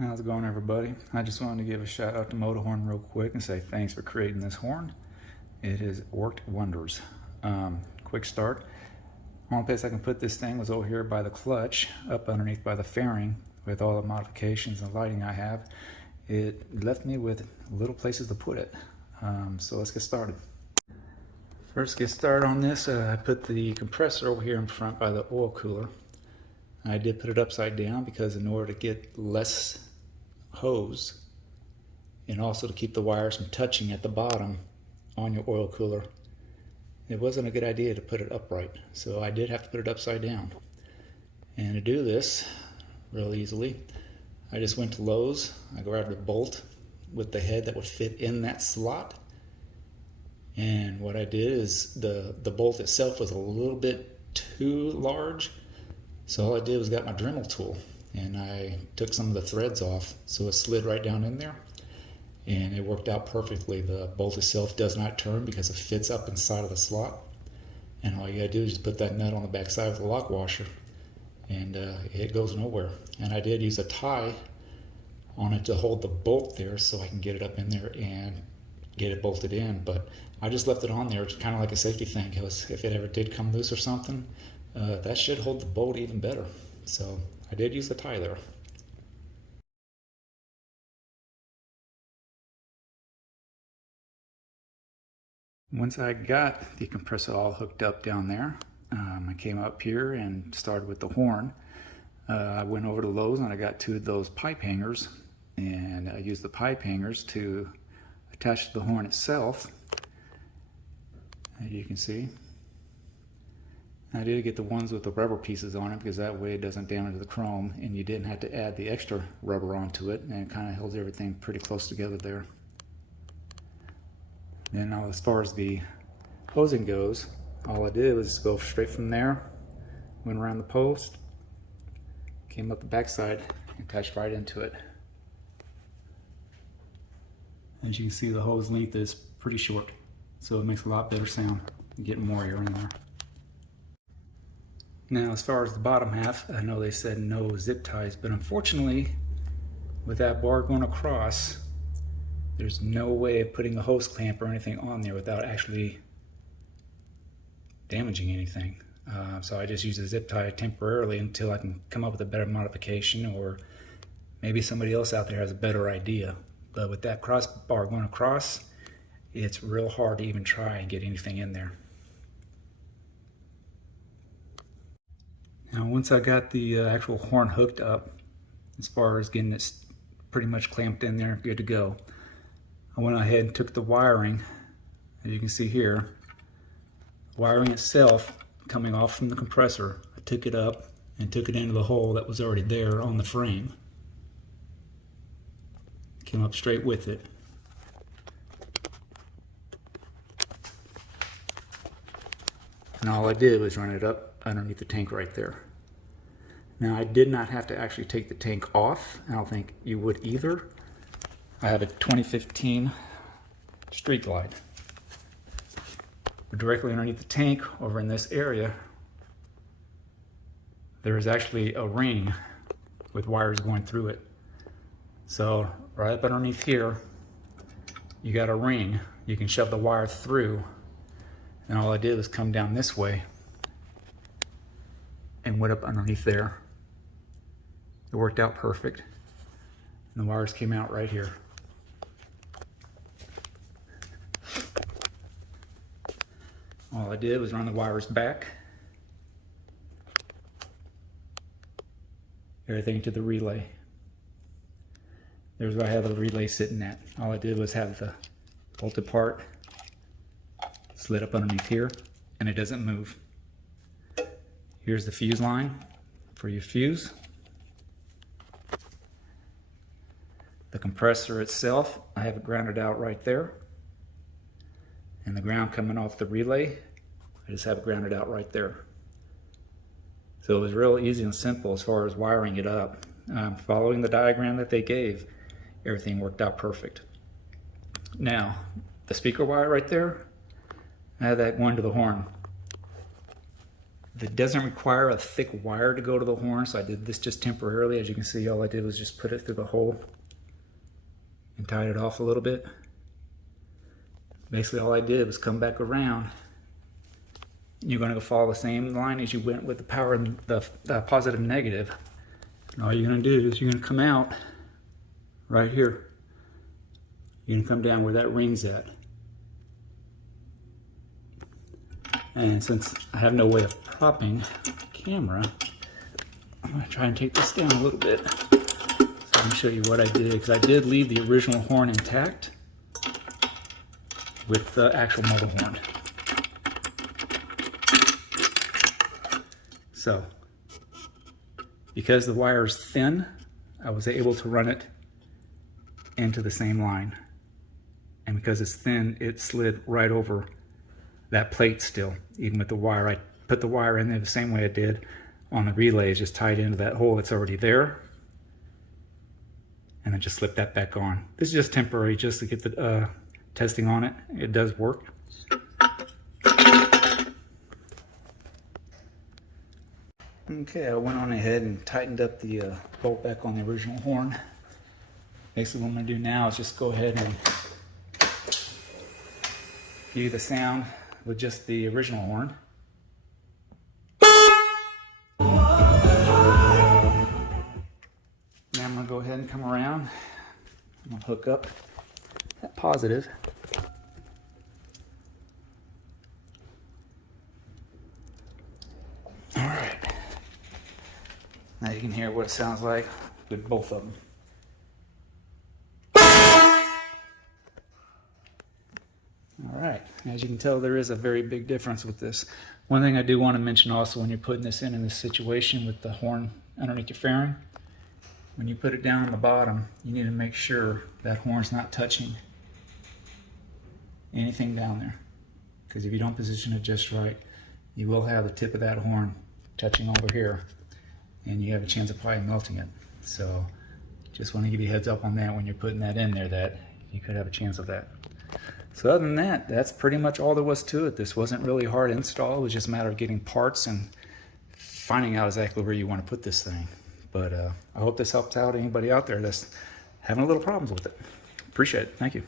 How's it going, everybody? I just wanted to give a shout out to MotoHorn real quick and say thanks for creating this horn. It has worked wonders. Quick start. Only place I can put this thing was over here by the clutch, up underneath by the fairing. With all the modifications and lighting I have, it left me with little places to put it. So let's get started. First, get started on this. I put the compressor over here in front by the oil cooler. I did put it upside down because in order to get less hose and also to keep the wires from touching at the bottom on your oil cooler, it wasn't a good idea to put it upright. So I did have to put it upside down. And to do this real easily, I just went to Lowe's. I grabbed a bolt with the head that would fit in that slot. And what I did is the bolt itself was a little bit too large. So all I did was got my Dremel tool and I took some of the threads off, so it slid right down in there and it worked out perfectly. The bolt itself does not turn because it fits up inside of the slot, and all you gotta do is just put that nut on the back side of the lock washer and it goes nowhere. And I did use a tie on it to hold the bolt there so I can get it up in there and get it bolted in, but I just left it on there kind of like a safety thing, because if it ever did come loose or something, that should hold the bolt even better. So I did use the tie there. Once I got the compressor all hooked up down there, I came up here and started with the horn. I went over to Lowe's and I got two of those pipe hangers, and I used the pipe hangers to attach to the horn itself. As you can see, I did get the ones with the rubber pieces on it because that way it doesn't damage the chrome and you didn't have to add the extra rubber onto it, and it kind of holds everything pretty close together there. Then as far as the hosing goes, all I did was just go straight from there, went around the post, came up the backside, and attached right into it. As you can see, the hose length is pretty short, so it makes a lot better sound and getting more air in there. Now, as far as the bottom half, I know they said no zip ties, but unfortunately, with that bar going across, there's no way of putting a hose clamp or anything on there without actually damaging anything. So I just use a zip tie temporarily until I can come up with a better modification, or maybe somebody else out there has a better idea. But with that crossbar going across, it's real hard to even try and get anything in there. Now, once I got the actual horn hooked up, as far as getting it pretty much clamped in there, good to go, I went ahead and took the wiring, as you can see here, wiring itself coming off from the compressor. I took it up and took it into the hole that was already there on the frame. Came up straight with it. And all I did was run it up underneath the tank right there. Now, I did not have to actually take the tank off. I don't think you would either. I have a 2015 Street Glide. But directly underneath the tank, over in this area, there is actually a ring with wires going through it. So right up underneath here, you got a ring. You can shove the wire through, and all I did was come down this way and went up underneath there. It worked out perfect, and the wires came out right here. All I did was run the wires back, everything to the relay. There's where I have the relay sitting at. All I did was have the bolted part slid up underneath here, and it doesn't move. Here's the fuse line for your fuse. The compressor itself, I have it grounded out right there. And the ground coming off the relay, I just have it grounded out right there. So it was real easy and simple as far as wiring it up. Following the diagram that they gave, everything worked out perfect. Now, the speaker wire right there, I have that going to the horn. that doesn't require a thick wire to go to the horn, so I did this just temporarily. As you can see, all I did was just put it through the hole and tied it off a little bit. Basically all I did was come back around. You're going to go follow the same line as you went with the power and the positive and negative. And all you're going to do is you're going to come out right here. You're going to come down where that ring's at. And since I have no way of propping the camera, I'm going to try and take this down a little bit. So let me show you what I did, because I did leave the original horn intact with the actual MotoHorn. So, because the wire is thin, I was able to run it into the same line. And because it's thin, it slid right over that plate still, even with the wire. I put the wire in there the same way I did on the relays, just tied into that hole that's already there, and then just slip that back on. This is just temporary, just to get the testing on it. It does work. Okay, I went on ahead and tightened up the bolt back on the original horn. Basically what I'm going to do now is just go ahead and give you the sound with just the original horn. Now I'm going to go ahead and come around. I'm going to hook up that positive. All right. Now you can hear what it sounds like with both of them. All right, as you can tell, there is a very big difference with this. One thing I do want to mention also, when you're putting this in this situation with the horn underneath your fairing, when you put it down on the bottom, you need to make sure that horn's not touching anything down there. Because if you don't position it just right, you will have the tip of that horn touching over here, and you have a chance of probably melting it. So just want to give you a heads up on that when you're putting that in there, that you could have a chance of that. So other than that, that's pretty much all there was to it. This wasn't really a hard install. It was just a matter of getting parts and finding out exactly where you want to put this thing. But I hope this helps out anybody out there that's having a little problems with it. Appreciate it. Thank you.